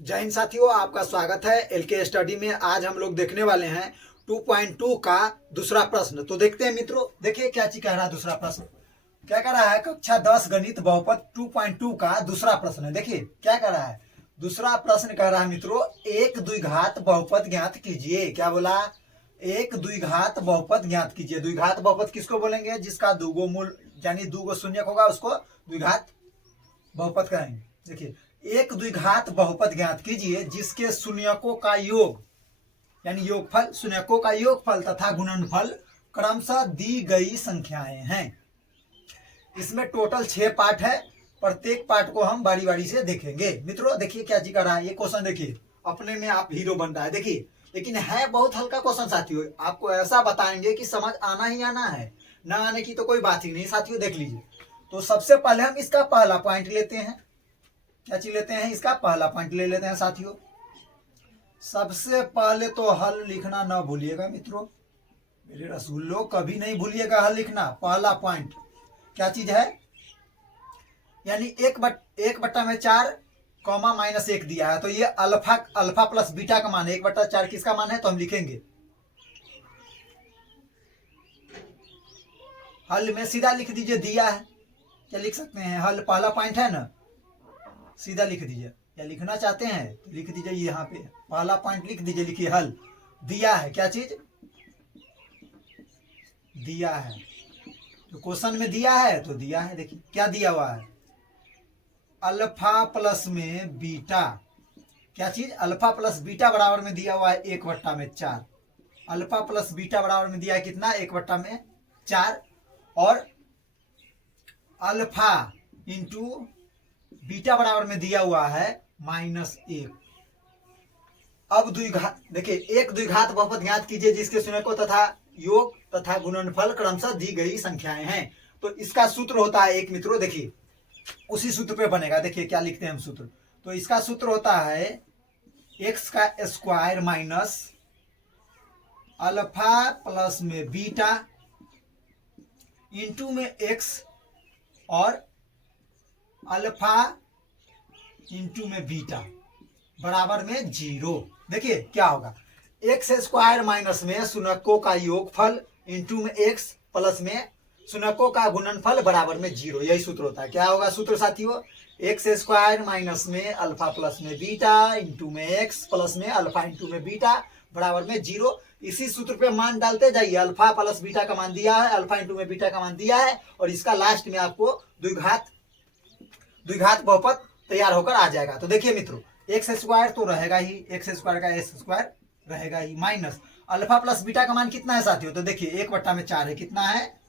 जय हिंद साथियों, आपका स्वागत है एलके स्टडी में। आज हम लोग देखने वाले हैं 2.2 का दूसरा प्रश्न। तो देखते हैं मित्रों, देखिए क्या चीज कह रहा है दूसरा प्रश्न। क्या कह रहा है? कक्षा 10 गणित बहुपद 2.2 का दूसरा प्रश्न है। देखिए क्या कह रहा है। दूसरा प्रश्न कह रहा है मित्रों, एक द्विघात बहुपद ज्ञात कीजिए। क्या बोला? एक द्विघात बहुपद ज्ञात कीजिए। द्विघात बहुपद किसको बोलेंगे? जिसका दूगो मूल यानी दूगो शून्यक होगा उसको द्विघात बहुपद कहेंगे। देखिए, एक द्विघात बहुपद ज्ञात कीजिए जिसके शून्यकों का योग यानी योगफल, शून्यकों का योगफल तथा गुणनफल क्रमशः दी गई संख्याएं हैं। इसमें टोटल 6 पार्ट है। प्रत्येक पार्ट को हम बारी बारी से देखेंगे। मित्रों देखिए क्या चीज कर रहा है। ये क्वेश्चन देखिए, अपने में आप हीरो बन रहा है। देखिए, लेकिन है बहुत हल्का क्वेश्चन साथियों। आपको ऐसा बताएंगे कि समझ आना ही आना है, ना आने की तो कोई बात ही नहीं साथियों। देख लीजिए, तो सबसे पहले हम इसका पहला पॉइंट लेते हैं। क्या चीज लेते हैं? इसका पहला पॉइंट ले लेते हैं साथियों। सबसे पहले तो हल लिखना ना भूलिएगा मित्रों, मेरे रसूलों, कभी नहीं भूलिएगा हल लिखना। पहला पॉइंट क्या चीज है? यानी एक बट्टा में 4 कॉमा -1 दिया है, तो ये अल्फा प्लस बीटा का मान है। 1/4 किसका मान है? तो हम लिखेंगे हल में सीधा लिख दीजिए, दिया है। क्या लिख सकते हैं? हल पहला पॉइंट है ना, सीधा लिख दीजिए। या लिखना चाहते हैं तो लिख दीजिए, यहाँ पे पहला पॉइंट लिख दीजिए। लिखिए हल दिया है। क्या चीज दिया है? तो क्वेश्चन में दिया है तो दिया है। देखिए क्या दिया हुआ है, अल्फा प्लस में बीटा। क्या चीज? अल्फा प्लस बीटा बराबर में दिया हुआ है 1/4। अल्फा प्लस बीटा बराबर में दिया है कितना? 1/4। और अल्फा इंटू बीटा बराबर में दिया हुआ है -1। अब द्विघात देखिए, एक द्विघात बहुपद ज्ञात कीजिए जिसके शून्यकों तथा योग तथा गुणनफल क्रमशः दी गई संख्याएं हैं। तो इसका सूत्र होता है एक मित्रों, देखिए उसी सूत्र पे बनेगा। देखिए क्या लिखते हैं हम सूत्र। तो इसका सूत्र होता है x का स्क्वायर माइनस अल्फा प्लस में बीटा इंटू में x और अल्फा इंटू में बीटा बराबर में 0। देखिए क्या होगा, एक्स स्क्वायर माइनस में शून्यकों का योगफल इंटू में x प्लस में शून्यकों का गुणनफल बराबर में 0। यही सूत्र होता है। क्या होगा सूत्र साथियों? एक्स स्क्वायर माइनस में अल्फा प्लस में बीटा इंटू में x प्लस में अल्फा इंटू में बीटा बराबर में 0। इसी सूत्र पे मान डालते जाइए। अल्फा प्लस बीटा का मान दिया है, अल्फा इंटू में बीटा का मान दिया है, और इसका लास्ट में आपको द्विघात बहुपद तैयार होकर आ जाएगा। तो देखिए मित्रों, एक्स स्क्वायर तो रहेगा ही, एक्स स्क्वायर का एस स्क्वायर रहेगा ही, माइनस अल्फा प्लस बीटा का मान कितना है साथियों? तो देखिए 1/4 है। कितना है?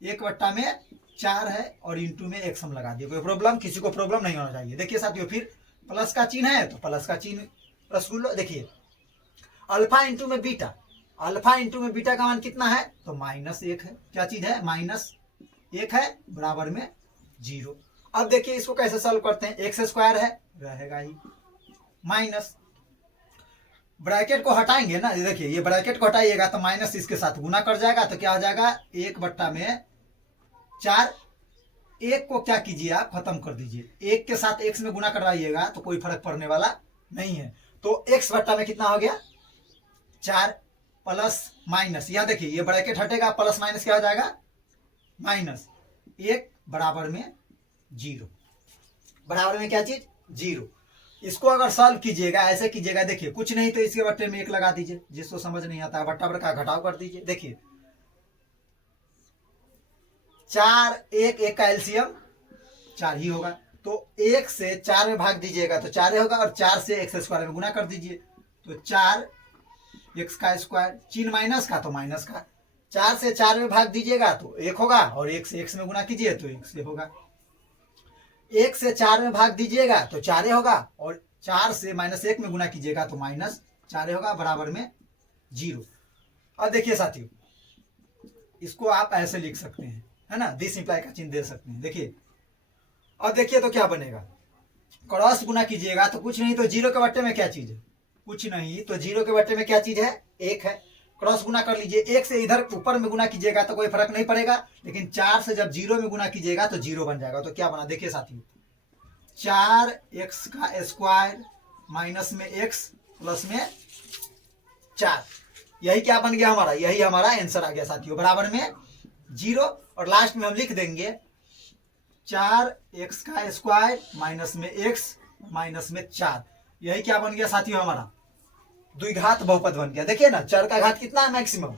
1/4 है, और इंटू में एक्स हम लगा दिए। कोई प्रॉब्लम? किसी को प्रॉब्लम नहीं होना चाहिए। देखिए साथियों, फिर प्लस का चिन्ह है तो प्लस का चिन्ह रसगुल्लो। देखिए अल्फा इंटू में बीटा, अल्फा इंटू में बीटा का मान कितना है? तो -1 है। क्या चीज है? -1 है बराबर में 0। अब देखिए इसको कैसे सॉल्व करते हैं। एक्स स्क्वायर है, रहेगा ही, माइनस ब्रैकेट को हटाएंगे ना। देखिए ये ब्रैकेट को हटाइएगा तो माइनस इसके साथ गुना कर जाएगा, तो क्या हो जाएगा? 1/4। एक को क्या कीजिए आप, खत्म कर दीजिए। एक के साथ एक्स में गुना करवाइएगा तो कोई फर्क पड़ने वाला नहीं है। तो एक्स बट्टा में कितना हो गया? 4 प्लस माइनस, यहां देखिए ये ब्रैकेट हटेगा, प्लस माइनस क्या हो जाएगा? -1 बराबर में 0। बराबर में क्या चीज? 0। इसको अगर सॉल्व कीजिएगा, ऐसे कीजिएगा। देखिए कुछ नहीं तो इसके बट्टे में 1 लगा दीजिए। जिसको समझ नहीं आता है बट्टा बट्टा घटाव कर दीजिए। देखिए 4 1 का एलसीएम 4 ही होगा, तो 1 से 4 में भाग दीजिएगा तो 4 होगा, और 4 से एक्स स्क्वायर में गुना कर दीजिए तो 4 एक्स का स्क्वायर, चिन्ह माइनस का तो माइनस का। 4 से 4 में भाग दीजिएगा तो 1 होगा, और 1 से x में गुना कीजिए तो 1 से होगा। 1 से 4 में भाग दीजिएगा तो 4 होगा, और 4 से -1 में गुना कीजिएगा तो -4 होगा, बराबर में 0। अब देखिए साथियों, इसको आप ऐसे लिख सकते हैं, है ना, दिस इंप्लाई का चिन्ह दे सकते हैं। देखिए अब देखिए तो क्या बनेगा, क्रॉस गुना कीजिएगा तो कुछ नहीं तो 0 के बट्टे में क्या चीज है? कुछ नहीं तो 0 के बट्टे में क्या चीज है? 1 है। क्रॉस गुना कर लीजिए। 1 से इधर ऊपर में गुना कीजिएगा तो कोई फर्क नहीं पड़ेगा, लेकिन 4 से जब 0 में गुना कीजिएगा तो 0 बन जाएगा। तो क्या बना? देखिए साथियों, 4x का स्क्वायर माइनस में x प्लस में 4। यही क्या बन गया हमारा, यही हमारा आंसर आ गया साथियों, बराबर में 0। और लास्ट में हम लिख देंगे 4x का स्क्वायर माइनस में x माइनस में 4। यही क्या बन गया साथियों, हमारा द्विघात बहुपद बन गया। देखिए ना, 4 का घात कितना है, मैक्सिमम,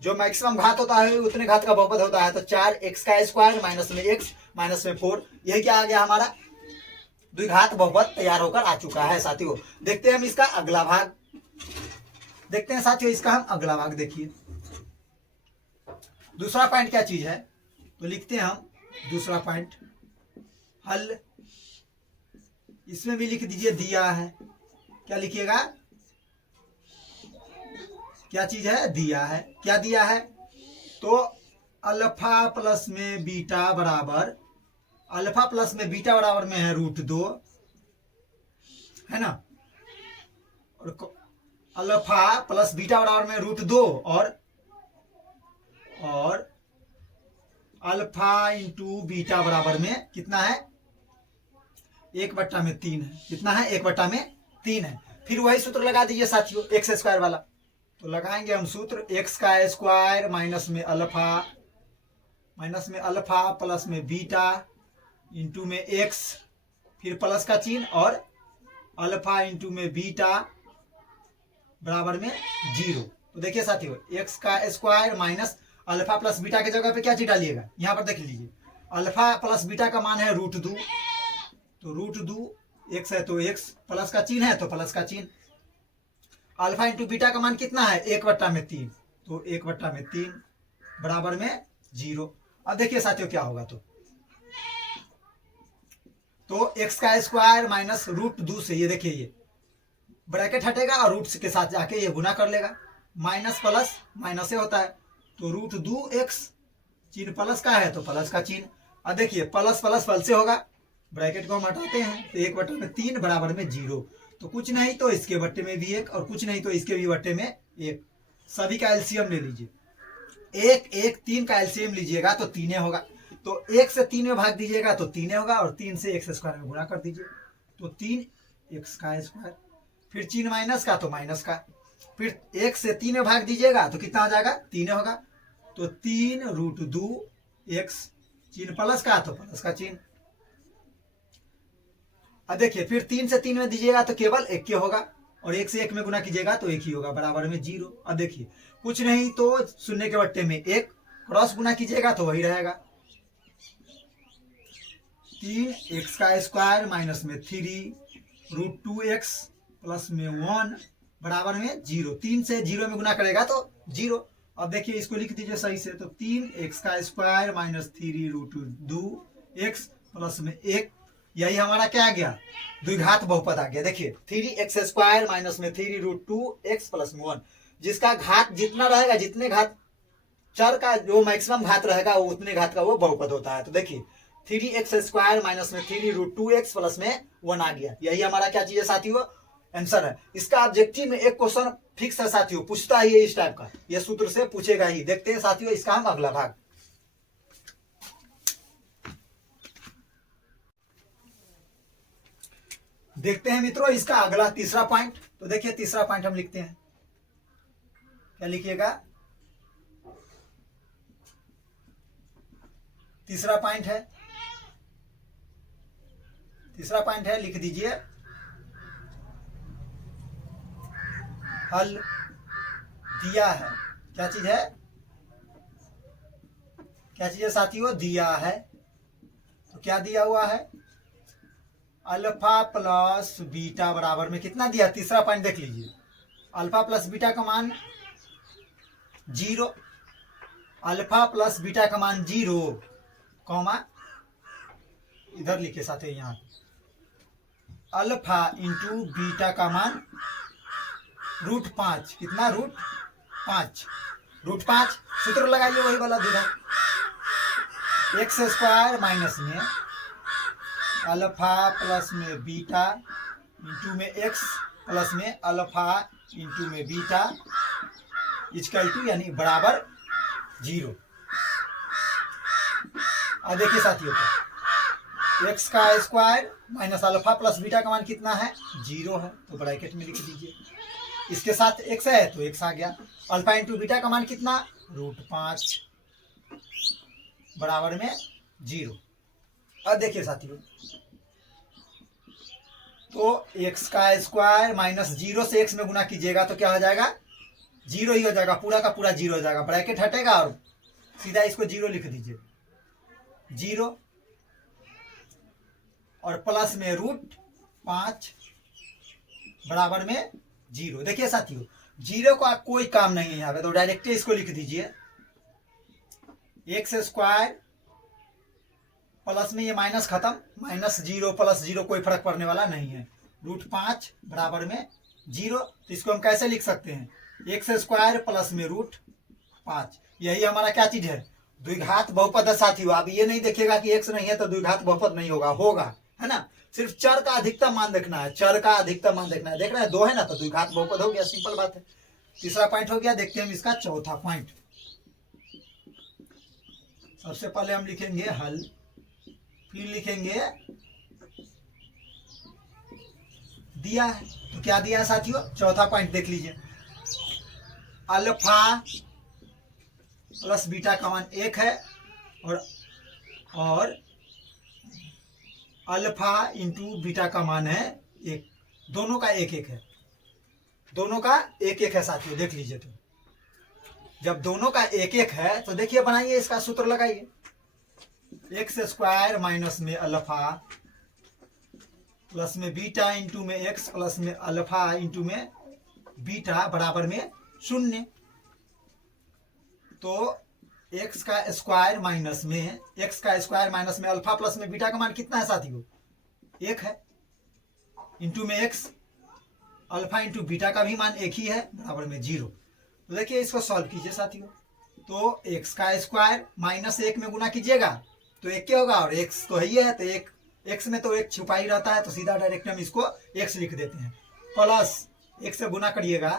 जो मैक्सिमम घात होता है उतने घात का बहुपद होता है। तो 4x का स्क्वायर माइनस में x माइनस में 4, यही क्या आ गया हमारा द्विघात बहुपद तैयार होकर आ चुका है साथियों। देखते हैं हम इसका अगला भाग, देखते हैं साथियों इसका हम अगला भाग। देखिए दूसरा पॉइंट क्या चीज है, तो लिखते हैं हम दूसरा पॉइंट हल। इसमें भी लिख दीजिए दिया है, क्या लिखिएगा, क्या चीज है, दिया है। क्या दिया है, तो अल्फा प्लस में बीटा बराबर, अल्फा प्लस में बीटा बराबर में है √2, है ना, और अल्फा प्लस बीटा बराबर में √2 और अल्फा इंटू बीटा बराबर में कितना है, 1/3 है। कितना है, 1/3 है। फिर वही सूत्र लगा दीजिए साथियों, एक्स स्क्वायर वाला। तो लगाएंगे हम सूत्र, एक्स का स्क्वायर माइनस में अल्फा प्लस में बीटा इंटू में एक्स, फिर प्लस का चिन्ह, और अल्फा इंटू में बीटा बराबर में 0। तो देखिए साथियों, एक्स का square minus alpha plus beta के जगह पे क्या चीज डालिएगा, यहां पर देख लीजिए, अल्फा प्लस बीटा का मान है √2, तो √2 एक्स है तो एक्स, प्लस का चिन्ह है तो प्लस का चिन्ह, अल्फा इंटू बीटा का मान कितना है, 1/3, तो 1/3 बराबर में 0। अब देखिए साथियों क्या होगा, तो एक्स का स्क्वायर माइनस √2 से, ये देखिए ये ब्रैकेट हटेगा और रूट के साथ जाके ये गुना कर लेगा, माइनस प्लस माइनस से होता है, तो √2x, चिन्ह प्लस का है तो प्लस का चिन्ह। अब देखिए प्लस प्लस प्लस से होगा, ब्रैकेट को हम हटाते हैं तो 1/3 बराबर में 0। तो कुछ नहीं तो इसके बट्टे में भी 1 और कुछ नहीं तो इसके भी बट्टे में 1। सभी का एलसीएम ले लीजिए, 1 का एलसीएम लीजिएगा तो 3 होगा, तो 1 से 3 में भाग दीजिएगा तो 3 होगा, और 3 से x स्क्वायर में गुणा कर दीजिए तो 3x का स्क्वायर, फिर चिन्ह माइनस का तो माइनस का, फिर 1 से 3 में भाग दीजिएगा तो कितना आ जाएगा, 3 होगा, तो 3√2x, चिन्ह प्लस का तो प्लस का चिन्ह। अब देखिए फिर 3 से 3 में दीजिएगा तो केवल 1 होगा, और 1 से 1 में गुना कीजिएगा तो 1 ही होगा, बराबर में 0। अब देखिए कुछ नहीं तो 0 के बट्टे में 1, क्रॉस गुना कीजिएगा तो वही रहेगा, 3x का स्क्वायर माइनस में 3√2x प्लस में 1 बराबर में 0। 3 से 0 में गुना करेगा तो 0। अब देखिए इसको लिख दीजिए सही से, तो 3x का स्क्वायर माइनस 3√2x प्लस में 1, यही हमारा क्या आ गया, द्विघात बहुपद आ गया। देखिए 3x स्क्वायर माइनस में 3√2x प्लस में 1, जिसका घात जितना रहेगा, जितने घात चर का जो मैक्सिमम घात रहेगा वो उतने घात का वो बहुपद होता है। तो देखिए 3x स्क्वायर माइनस में 3√2x प्लस में 1 आ गया, यही हमारा क्या चीज है साथियों, आंसर है। इसका ऑब्जेक्टिव में एक क्वेश्चन फिक्स है साथियों, पूछता ही है इस टाइप का, ये सूत्र से पूछेगा ही। देखते हैं साथियों इसका हम अगला भाग। देखते हैं मित्रों इसका अगला तीसरा पॉइंट। तो देखिए तीसरा पॉइंट हम लिखते हैं, क्या लिखिएगा, तीसरा पॉइंट है, लिख दीजिए हल दिया है। क्या चीज है साथियों, दिया है। तो क्या दिया हुआ है, अल्फा प्लस बीटा बराबर में कितना दिया, तीसरा पॉइंट देख लीजिए, अल्फा प्लस बीटा का मान 0, अल्फा प्लस बीटा का मान 0, कॉमा इधर लिखे साथ यहाँ, अल्फा इंटू बीटा का मान √5, कितना, √5 सूत्र लगाइए वही वाला दिया, एक्स स्क्वायर माइनस में अल्फा प्लस में बीटा इंटू में एक्स प्लस में अल्फा इंटू में बीटा इक्वल टू यानी बराबर 0। अब देखिए साथियों एक्स का square minus alpha plus beta का मान कितना है 0 है, तो ब्रैकेट में लिख दीजिए। इसके साथ x है तो x आ गया। अल्फा इंटू बीटा का मान कितना √5 बराबर में 0। अब देखिए साथियों, तो x का स्क्वायर माइनस 0 से x में गुना कीजिएगा तो क्या हो जाएगा 0 ही हो जाएगा, पूरा का पूरा 0 हो जाएगा। ब्रैकेट हटेगा और सीधा इसको 0 लिख दीजिए, 0 और प्लस में √5 बराबर में 0। देखिए साथियों 0 का कोई काम नहीं है यहाँ पे, तो डायरेक्ट इसको लिख दीजिए एक्स स्क्वायर प्लस में ये माइनस खत्म, माइनस 0 प्लस 0 कोई फर्क पड़ने वाला नहीं है, √5 बराबर में 0। तो इसको हम कैसे लिख सकते हैं एक्स स्क्वायर प्लस में √5, यही हमारा क्या चीज है द्विघात बहुपद है साथियों। आप ये नहीं देखिएगा कि एक्स नहीं है तो द्विघात बहुपद नहीं होगा, होगा, है ना। सिर्फ चर का अधिकतम मान देखना है, चर का अधिकतम मान देखना है। देख रहे हैं 2 है ना, तो द्विघात बहुपद हो गया, सिंपल बात है। तीसरा पॉइंट हो गया, देखते हैं हम इसका चौथा पॉइंट। सबसे पहले हम लिखेंगे हल, फिर लिखेंगे दिया है, तो क्या दिया है साथियों चौथा पॉइंट देख लीजिए, अल्फा प्लस बीटा का मान 1 है और अल्फा इंटू बीटा का मान है 1, दोनों का 1-1 है, दोनों का 1-1 है साथियों। देख लीजिए, तो जब दोनों का 1-1 है तो देखिए बनाइए, इसका सूत्र लगाइए, एक्स स्क्वायर माइनस में अल्फा प्लस में बीटा इंटू में एक्स प्लस में अल्फा इंटू में बीटा बराबर में 0। तो एक्स का स्क्वायर माइनस में अल्फा प्लस में बीटा का मान कितना है साथियों 1 है, इंटू में एक्स अल्फा इंटू बीटा का भी मान 1 ही है बराबर में 0। तो देखिए इसको सॉल्व कीजिए साथियों, तो एक्स का स्क्वायर माइनस 1 में गुना कीजिएगा तो 1 क्या होगा, और एक्स तो ही है, तो एक एक्स में तो 1 छुपा ही रहता है, तो सीधा डायरेक्ट हम इसको एक्स लिख देते हैं। प्लस 1 से गुना करिएगा,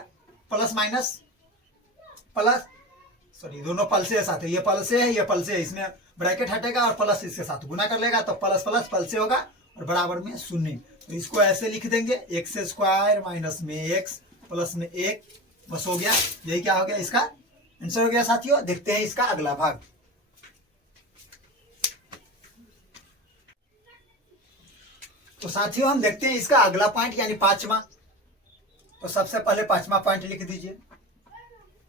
प्लस माइनस प्लस, सॉरी दोनों पल से है साथ, ये पल से है ये पल से है, इसमें ब्रैकेट हटेगा और प्लस इसके साथ गुना कर लेगा तो प्लस प्लस पल से होगा और बराबर में 0। तो इसको ऐसे लिख देंगे एक्स स्क्वायर माइनस में एक्स प्लस में 1, बस हो गया। यही क्या हो गया, इसका आंसर हो गया साथियों। देखते हैं इसका अगला भाग। तो साथियों हम देखते हैं इसका अगला पॉइंट यानी 5वां। तो सबसे पहले 5वां पॉइंट लिख दीजिए,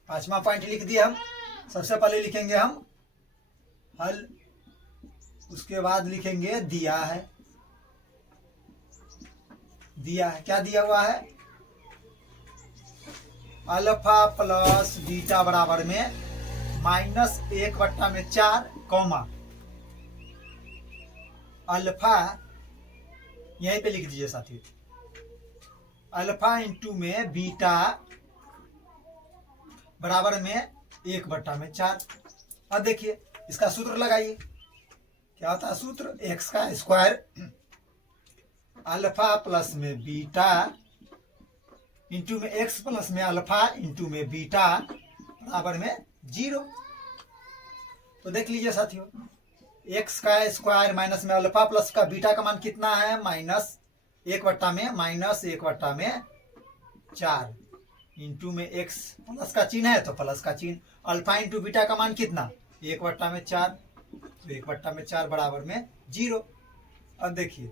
5वां पॉइंट लिख दिए हम। सबसे पहले लिखेंगे हम हल, उसके बाद लिखेंगे दिया है, दिया है, क्या दिया हुआ है अल्फा प्लस बीटा बराबर में -1/4 कॉमा अल्फा, यहीं पे लिख दीजिए साथियों, अल्फा इंटू में बीटा बराबर में 1/4। अब देखिए इसका सूत्र लगाइए, क्या होता है सूत्र, एक्स का स्क्वायर अल्फा प्लस में बीटा इंटू में एक्स प्लस में अल्फा इंटू में बीटा बराबर में 0। तो देख लीजिए साथियों, एक्स का स्क्वायर माइनस में अल्फा प्लस का बीटा का मान कितना है -1/4 इंटू में एक्स प्लस का चिन्ह है तो प्लस का चिन्ह, अल्फा इंटू बीटा का मान कितना 1/4, तो 1/4 बराबर में 0। अब देखिए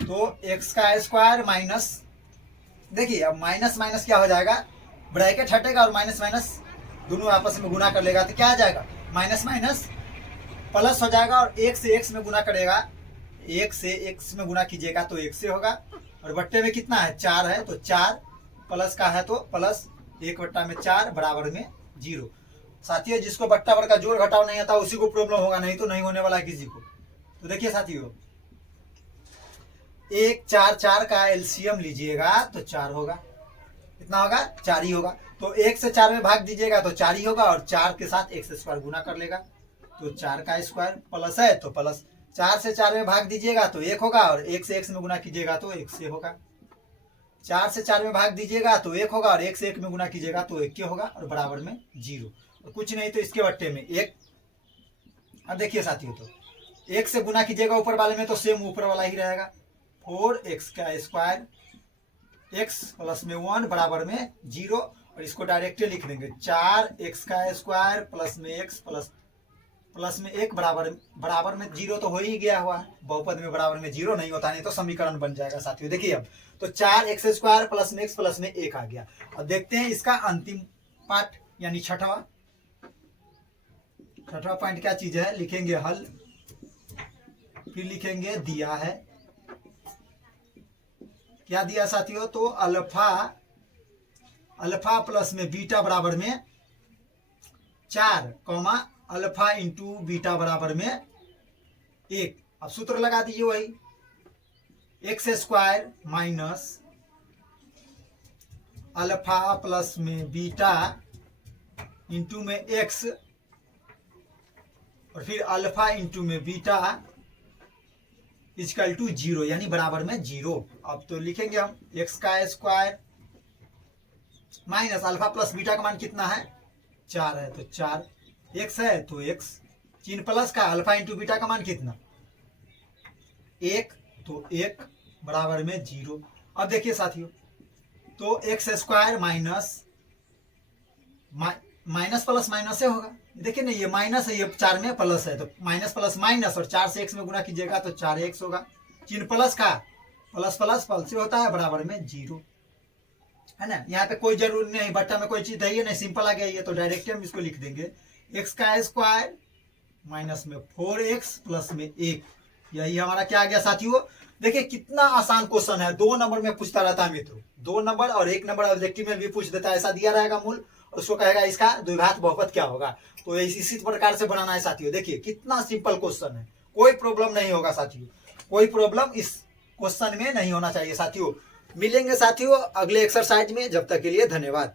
तो एक्स का स्क्वायर माइनस, देखिए अब माइनस माइनस क्या हो जाएगा, ब्रैकेट हटेगा और माइनस माइनस दोनों आपस में गुना कर लेगा तो क्या आ जाएगा, माइनस माइनस प्लस हो जाएगा, और 1 से x में गुना करेगा, 1 से x में गुना कीजिएगा तो 1 से होगा, और बट्टे में कितना है 4 है, तो 4 प्लस का है तो प्लस 1/4 बराबर में 0। साथियों जिसको बट्टा वर्ग का जोड़ घटाव नहीं आता उसी को प्रॉब्लम होगा, नहीं तो नहीं होने वाला है किसी को। तो देखिए साथियों 1 4 4 का एलसीएम लीजिएगा तो 4 होगा, कितना होगा 4 ही होगा। तो 1 से 4 में भाग दीजिएगा तो 4 ही होगा, और 4 के साथ x स्क्वायर गुना कर लेगा तो 4 का स्क्वायर प्लस है तो प्लस, 4 से 4 में भाग दीजिएगा तो 1 होगा, और 1 से x में गुना कीजिएगा तो 1 से होगा, 4 से 4 में भाग दीजिएगा तो 1 होगा, और 1 से 1 में गुना कीजिएगा तो 1 होगा, और बराबर में 0। और कुछ नहीं तो इसके बट्टे में 1। अब देखिए साथियों तो एक से गुना कीजिएगा ऊपर वाले में तो सेम ऊपर वाला ही रहेगा। 4x का स्क्वायर x प्लस में 1 बराबर में 0, और इसको डायरेक्टली लिख देंगे 4x का स्क्वायर प्लस में x प्लस में 1 बराबर में 0 तो हो ही गया हुआ है। बहुपद में बराबर में 0 नहीं होता, नहीं तो समीकरण बन जाएगा साथियों। देखिए अब तो 4x स्क्वायर प्लस में x प्लस में 1 आ गया। अब देखते हैं इसका अंतिम पार्ट यानी छठवां पॉइंट क्या चीज है। लिखेंगे हल, फिर लिखेंगे दिया है। क्या दिया साथियों, तो अल्फा प्लस में बीटा बराबर में 4 कॉमा अल्फा इंटू बीटा बराबर में 1। अब सूत्र लगा दीजिए वही, x square minus alpha plus में बीटा इंटू में एक्स, और फिर अल्फा इंटू में बीटा इक्वल टू 0 यानी बराबर में 0। अब तो लिखेंगे हम एक्स का square minus alpha plus beta का मान कितना है 4 है, तो 4 एक्स है तो एक्स, चिन्ह प्लस का अल्फा इंटू बीटा का मान कितना 1, तो 1 बराबर में 0। अब देखिए साथियों, तो x square minus plus minus से होगा। देखिए ना ये माइनस है, ये 4 में प्लस है, तो माइनस प्लस माइनस, और 4 से x में गुना कीजिएगा तो 4x होगा। चिन्ह प्लस का प्लस प्लस पल से होता है बराबर में 0, है ना। यहाँ पे कोई जरूरी नहीं, बट्टा में कोई चीज है नहीं, सिंपल आ गया ये, तो डायरेक्ट हम इसको लिख देंगे x का स्क्वायर माइनस में 4x प्लस में 1। यही हमारा क्या आ गया साथियों। देखिए कितना आसान क्वेश्चन है, 2 नंबर में पूछता रहता है मित्रों, 2 नंबर और 1 नंबर ऑब्जेक्टिव में भी पूछ देता है। ऐसा दिया रहेगा मूल, और उसको कहेगा इसका द्विघात बहुपद क्या होगा, तो इसी प्रकार से बनाना है साथियों। देखिए कितना सिंपल क्वेश्चन है, कोई प्रॉब्लम नहीं होगा साथियों, कोई प्रॉब्लम इस क्वेश्चन में नहीं होना चाहिए साथियों। मिलेंगे साथियों अगले एक्सरसाइज में, जब तक के लिए धन्यवाद।